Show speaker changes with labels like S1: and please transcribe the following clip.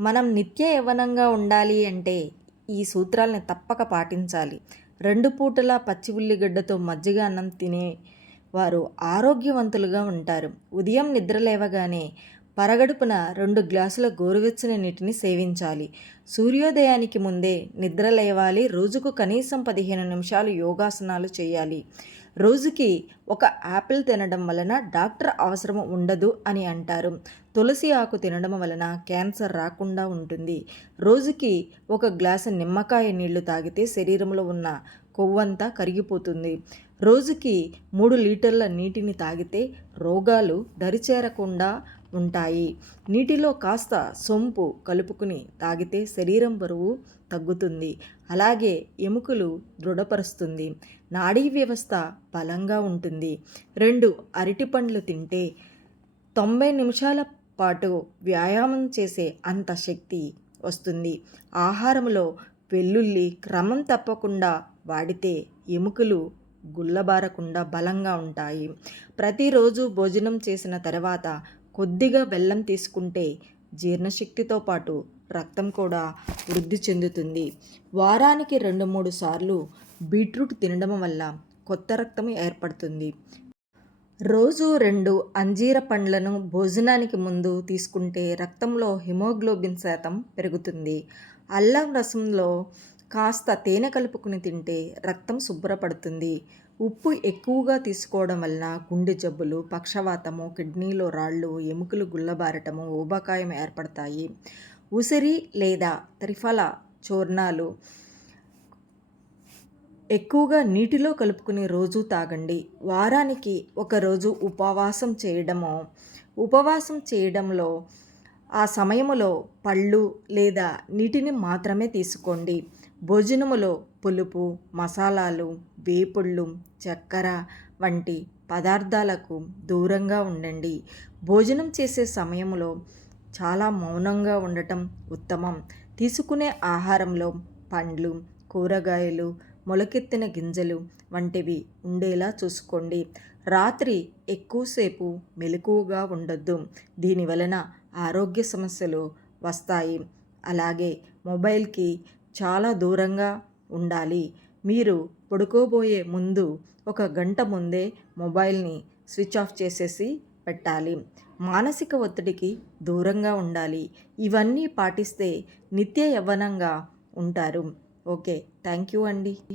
S1: మనం నిత్య యవ్వనంగా ఉండాలి అంటే ఈ సూత్రాలని తప్పక పాటించాలి. రెండు పూటల పచ్చి ఉల్లిగడ్డతో మజ్జిగ అన్నం తినే వారు ఆరోగ్యవంతులుగా ఉంటారు. ఉదయం నిద్ర లేవగానే పరగడుపున రెండు గ్లాసుల గోరువెచ్చని నీటిని సేవించాలి. సూర్యోదయానికి ముందే నిద్ర లేవాలి. రోజుకు కనీసం పదిహేను నిమిషాలు యోగాసనాలు చేయాలి. రోజుకి ఒక యాపిల్ తినడం వలన డాక్టర్ అవసరం ఉండదు అని అంటారు. తులసి ఆకు తినడం వలన క్యాన్సర్ రాకుండా ఉంటుంది. రోజుకి ఒక గ్లాసు నిమ్మకాయ నీళ్ళు తాగితే శరీరంలో ఉన్న కొవ్వంతా కరిగిపోతుంది. రోజుకి మూడు లీటర్ల నీటిని తాగితే రోగాలు దరిచేరకుండా ఉంటాయి. నీటిలో కాస్త సొంపు కలుపుకుని తాగితే శరీరం బరువు తగ్గుతుంది. అలాగే ఎముకలు దృఢపరుస్తుంది. నాడీ వ్యవస్థ బలంగా ఉంటుంది. రెండు అరటి పండ్లు తింటే తొంభై నిమిషాల పాటు వ్యాయామం చేసే అంత శక్తి వస్తుంది. ఆహారంలో వెల్లుల్లి క్రమం తప్పకుండా వాడితే ఎముకలు గుల్లబారకుండా బలంగా ఉంటాయి. ప్రతిరోజు భోజనం చేసిన తర్వాత కొద్దిగా బెల్లం తీసుకుంటే జీర్ణశక్తితో పాటు రక్తం కూడా వృద్ధి చెందుతుంది. వారానికి రెండు మూడు సార్లు బీట్రూట్ తినడం వల్ల కొత్త రక్తం ఏర్పడుతుంది. రోజు రెండు అంజీర పండ్లను భోజనానికి ముందు తీసుకుంటే రక్తంలో హిమోగ్లోబిన్ శాతం పెరుగుతుంది. అల్లం రసంలో కాస్త తేనె కలుపుకుని తింటే రక్తం శుభ్రపడుతుంది. ఉప్పు ఎక్కువగా తీసుకోవడం వలన గుండె జబ్బులు పక్షవాతము కిడ్నీలో రాళ్ళు ఎముకలు గుల్లబారటము ఊబకాయం ఏర్పడతాయి. ఉసిరి లేదా త్రిఫల చూర్ణాలు ఎక్కువగా నీటిలో కలుపుకుని రోజు తాగండి. వారానికి ఒకరోజు ఉపవాసం చేయడము ఉపవాసం చేయడంలో ఆ సమయంలో పళ్ళు లేదా నీటిని మాత్రమే తీసుకోండి. భోజనములో పులుపు మసాలాలు వేపుళ్ళు చక్కెర వంటి పదార్థాలకు దూరంగా ఉండండి. భోజనం చేసే సమయంలో చాలా మౌనంగా ఉండటం ఉత్తమం. తీసుకునే ఆహారంలో పండ్లు కూరగాయలు మొలకెత్తిన గింజలు వంటివి ఉండేలా చూసుకోండి. రాత్రి ఎక్కువసేపు మెలకువగా ఉండొద్దు. దీనివలన ఆరోగ్య సమస్యలు వస్తాయి. అలాగే మొబైల్కి చాలా దూరంగా ఉండాలి. మీరు పడుకోబోయే ముందు ఒక గంట ముందే మొబైల్ని స్విచ్ ఆఫ్ చేసేసి పెట్టాలి. మానసిక ఒత్తిడికి దూరంగా ఉండాలి. ఇవన్నీ పాటిస్తే నిత్య యవ్వనంగా ఉంటారు. ఓకే థ్యాంక్ యూ అండి.